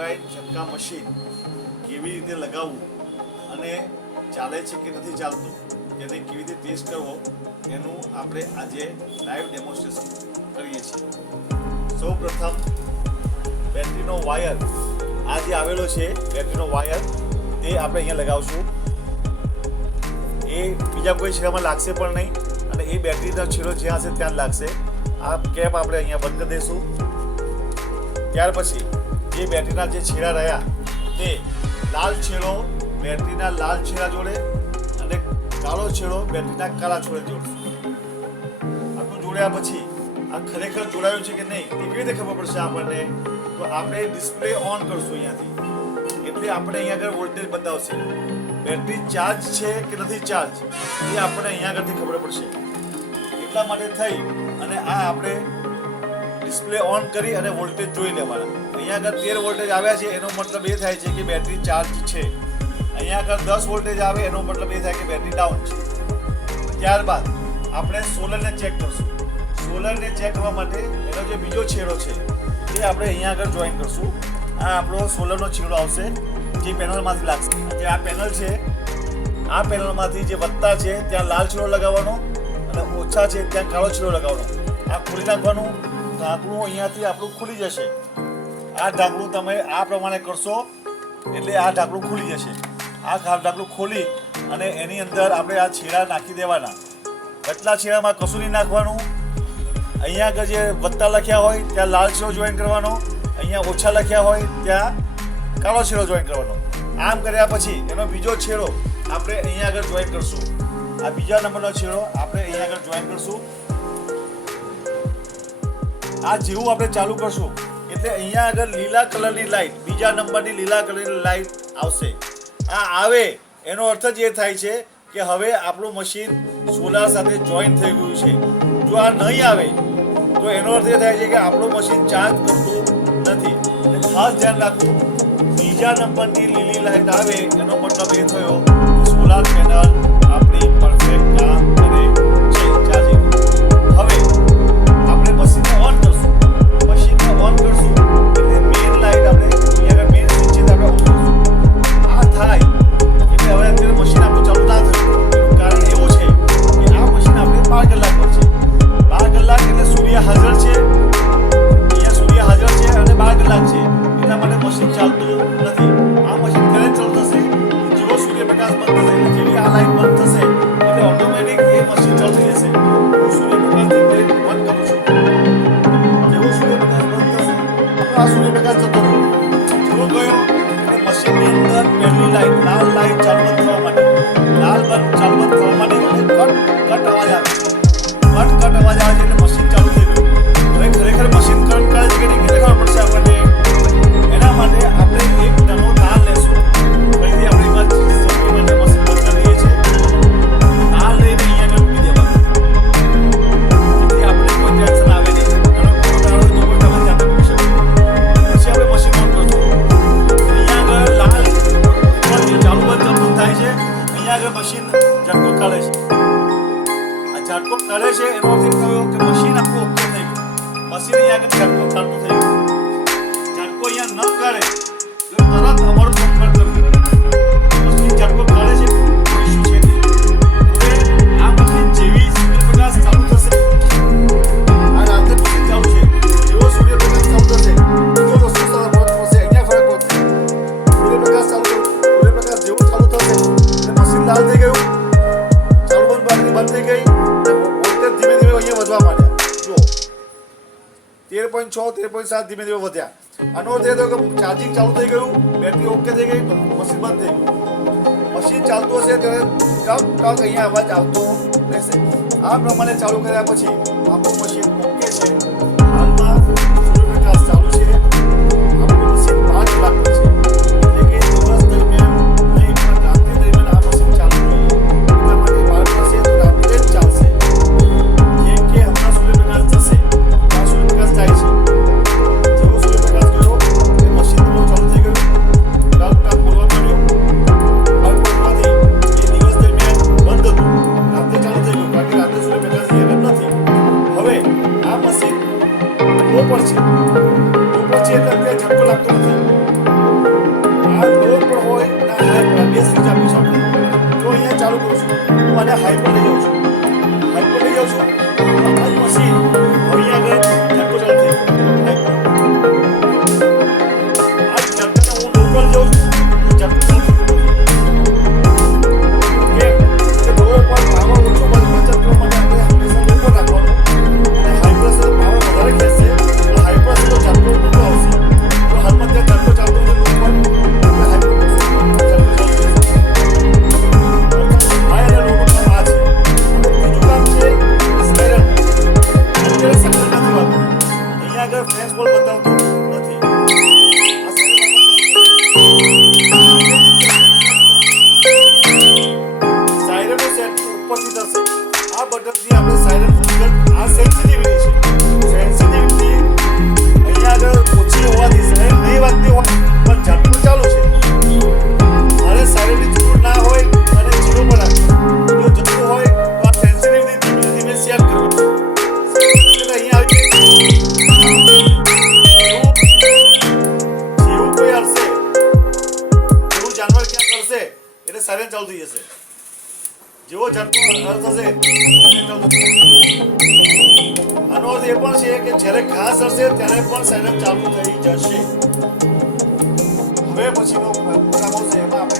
Divine ચક્કા machine કેવી રીતે લગાવવું અને ચાલે છે કે નથી ચાલતું તેને કેવી રીતે ટેસ્ટ કરવો એનું આપણે આજે લાઈવ ડેમોન્સ્ટ્રેશન કરીએ છીએ. સૌ પ્રથમ બેટરીનો વાયર આ જે આવેલો છે બેટરીનો વાયર તે આપણે અહીંયા લગાવશું. એ બીજા કોઈ છેડામાં લાગશે પણ નહીં અને એ બેટરીનો છેડો જ્યાં હશે ત્યાં જ લાગશે. આ કેપ આપણે અહીંયા બંધ કરી દઈશું. ત્યાર પછી જે બેટરીના જે છેડા રહ્યા તે લાલ છેડો બેટરીના લાલ છેડા જોડે અને કાળો છેડો બેટરીના કાળા છેડે જોડશું. આટલું જોડ્યા પછી આ ખરેખર જોડાયું છે કે નહીં એ કેવી રીતે ખબર પડશે આપણને? તો આપણે ડિસ્પ્લે ઓન કરશું અહીંયાથી, એટલે આપણે અહીંયા આગળ વોલ્ટેજ બતાવશે. બેટરી ચાર્જ છે કે નથી ચાર્જ એ આપણને અહીંયા આગળથી ખબર પડશે. એટલા માટે થઈ અને આ આપણે ડિસ્પ્લે ઓન કરી અને વોલ્ટેજ જોઈ લેવાના. અહીંયા આગળ 13 વોલ્ટેજ આવ્યા છે એનો મતલબ એ થાય છે કે બેટરી ચાર્જ છે. અહીંયા આગળ 10 વોલ્ટેજ આવે એનો મતલબ એ થાય કે બેટરી ડાઉન છે. ત્યારબાદ આપણે સોલરને ચેક કરશું. સોલરને ચેક કરવા માટે એનો જે બીજો છેડો છે એ આપણે અહીંયા આગળ જોઈન કરશું. આ આપણો સોલરનો છેડો આવશે જે પેનલમાંથી લાગશે. જે આ પેનલ છે આ પેનલમાંથી જે વત્તા છે ત્યાં લાલ છેડો લગાવવાનો અને ઓછા છે ત્યાં કાળો છેડો લગાવવાનો. આ ખોલી નાખવાનું. ઢાંકણું અહીંયાથી આપણું ખુલી જશે. આ ઢાંકણું તમે આ પ્રમાણે કરશો એટલે આ ઢાંકણું ખુલી જશે. આ ઢાંકણું ખોલી અને એની અંદર આપણે આ છેડા નાખી દેવાના. વચલા છેડામાં કશું નહીં નાખવાનું. અહીંયા આગળ જે વત્તા લખ્યા હોય ત્યાં લાલ છેડો જોઈન કરવાનો, અહીંયા ઓછા લખ્યા હોય ત્યાં કાળો છેડો જોઈન કરવાનો. આમ કર્યા પછી એનો બીજો છેડો આપણે અહીંયા આગળ જોઈન કરશું. આ બીજા નંબરનો છેડો આપણે અહીંયા આગળ જોઈન કરશું. આ જેવું આપણે ચાલુ કરશું એટલે અહીંયા આગળ લીલા કલરની લાઈટ, બીજા નંબરની લીલા કલરની લાઈટ આવશે. આ આવે એનો અર્થ જ એ થાય છે કે હવે આપણું મશીન સોલાર સાથે જોઈન થઈ ગયું છે. જો આ નહીં આવે તો એનો અર્થ એ થાય છે કે આપણું મશીન ચાર્જ કરતું નથી. એટલે ખાસ ધ્યાન રાખવું. બીજા નંબરની લીલી લાઈટ આવે એનો મતલબ એ થયો કે સોલાર પેનલ આપણી પરફેક્ટ કામ કરે છે ચાર્જિંગ. હવે આપણે મશીનને ઓન કરશું. મશીનને ઓન કરશું એટલે મેઇન લાઈટ આપણે અહીંયા મેઇન સ્વિચ છે આપણે ઓન કરશું. આ થાય એટલે હવે અત્યારે મશીન આપણું ચાલુ ના થયું. એનું કારણ એવું છે કે આ મશીન આપણે 12 કલાક પર છે. 12 કલાક એટલે સૂર્ય હાજર છે. અહીંયા સૂર્ય હાજર છે અને 12 કલાક છે. એટલા માટે મશીન ચાલતું નથી. આ મશીન ક્યારે ચાલુ થશે? જેવો સૂર્યપ્રકાશ બંધ થશે એટલે જેવી આ લાઈટ બંધ થશે એટલે ઓટોમેટિક એ મશીન ચાલુ થઈ જશે. હું સૂર્યપ્રકાશથી બંધ કરું છું. જેવો સૂર્યપ્રકાશ બંધ થશે તો આ સૂર્યપ્રકાશ જતો રહ્યો. જેવો ગયો એટલે મશીનની અંદર પહેલી લાઈટ લાલ લાઈટ ચાલુ બંધ થવા માટે, લાલ બંધ ચાલુ બંધ થવા માટે અને કટ અવાજ આવે. કટ અવાજ આવે છે એટલે મશીન ચાલુ થઈ ગયું. હવે ખરેખર મશીન કરંટ કાઢે છે કે નહીં કેટલી ખબર પડશે આપણને? એના માટે આપણે એક નાનો તાર લેશું. ફરીથી આપણે એક વાર સૌથી માટે મશીન બંધ કરી દઈએ છીએ. તાર લઈને અહીંયા મૂકી દેવાનું જેથી આપણે કોઈ ટેન્શન આવે નહીં. ઘણો તાર હોય તો પણ તમે જાતે મૂકી શકો. પછી આપણે મશીન ઓન કરશું. અહીંયા આગળ લાલ ચાલુ બંધ થાય છે. અહીંયા આગળ મશીન ઝટકો કાઢે છે. આ ઝટકો કાઢે છે એનો અર્થ એ થયો કે મશીન આપણું ઓકે થઈ ગયું. મશીન અહીંયા આગળ ઝટકો કાઢતું થઈ ગયું. ઝટકો અહીંયા ન કાઢે તો તરત અમારું કમ્પ્લીટ કરવું. મશીન ઝટકો કાઢે છે કોઈ ઇશ્યુ છે નહીં. હવે આ મશીન જેવી સૂર્યપ્રકાશ ચાલુ થશે, આ રાત્રે મશીન ચાલુ છે, જેવો સૂર્યપ્રકાશ ચાલુ થશે બીજો વસ્તુ ફરક પડશે. અહીંયા ફરક પડશે. સૂર્યપ્રકાશ જેવું ચાલુ થશે એટલે મશીન લાલ થઈ ગયું. ચાલુ બંધ થઈ ગઈ. વોલ્ટેજ ધીમે ધીમે અહીંયા વધવા માંડ્યા. જો 13.6 13.7 ધીમે ધીમે વધ્યા. આનો અર્થ એ થયો કે ચાર્જિંગ ચાલુ થઈ ગયું, બેટરી ઓકે થઈ ગઈ, મશીન બંધ થઈ ગયું. મશીન ચાલતું હશે ત્યારે ટક અહીંયા અવાજ આવતો રહેશે. આ પ્રમાણે ચાલુ કર્યા પછી આપણું મશીન ઓકે છે. હાલમાં સૂર્યપ્રકાશ ચાલુ છે. આપણું મશીન 5 કલાક પર છે. એટલે કે દિવસ દરમિયાન નહીં પણ રાત્રિ દરમિયાન આ મશીન ચાલુ જોઈએ. એટલા માટે 12 થશે તો રાત્રે જ ચાલશે. જેમ કે હમણાં સૂર્યપ્રકાશ જશે આ સૂર્યપ્રકાશ જાય છે. જેવો સૂર્યપ્રકાશ ગયો એટલે મશીન તમારું ચાલુ થઈ ગયું. ટાપ બોલવા માંડ્યો. આ બોલવાથી એ દિવસ દરમિયાન બંધ હતું, રાત્રે ચાલુ થઈ ગયું. કારણ કે રાત્રે સૂર્યપ્રકાશ અહીંયા નથી. હવે આ મશીન લો પર છે. લો પર છે એટલે અત્યારે ઝટકો લાગતો નથી. હું આને હાઈ પર લઈ જાઉં છું. હાઈ પર લઈ જાઉં છું. આ મશીન હવે આગળ ઝટકો ચાલુ થઈ ગયો. હાઈ પર. આ ઝટકાને હું લો પર જાઉં છું. ઝટકો ચાલુ થઈ ગયો. કેમ? કે લો પર પાવર ઓછો બચત કરવા માટે આપણે હંમેશા લો પર રાખવાનું. અને હાઈ પર સાથે પાવર વધારે ખેંચશે તો હાઈ પર સાથે ઝટકો ઊંડો આવશે. તો હાલમાં ત્યાં ઝટકો ચાલુ છે લો પર આપણે હાઈ પર ઝટકો ચાલુ થશે. આ એના લોનું કામ આ છે. અને બીજું કામ છે સ્પાઇરલ. અત્યારે સક્સેસ નથી વાપરતું. અહીંયા આગળ ફ્રેશ બોલ બતાવતો નથી. આ સાયરનનો સેટ ઉપરથી થશે. આ બટનથી આપણે સાયરન ફંક્શન આ સેન્સિટિવિટી છે. સેન્સિટિવિટી અહીંયા આગળ ઓછી હોવાથી સાયરન નહીં વાગતી હોય પણ ઝટકો ચાલુ છે. અને સાયરનની જરૂર ના હોય અને જીરો પર રાખવું. જો ઝટકો હોય તો આ સેન્સિટિવિટી ધીમે ધીમે સેટ કરવું. અહીંયા આવી જેવું કોઈ હશે જેવું જાનવર ક્યાં કરશે એટલે સાયરન ચાલુ થઈ જશે. જેવો ઝટકો થશે આનો અર્થ એ પણ છે કે જ્યારે ઘાસ હશે ત્યારે પણ સાયરન ચાલુ થઈ જશે. હવે પછીનો પ્રોગ્રામ આવશે એમાં આપણે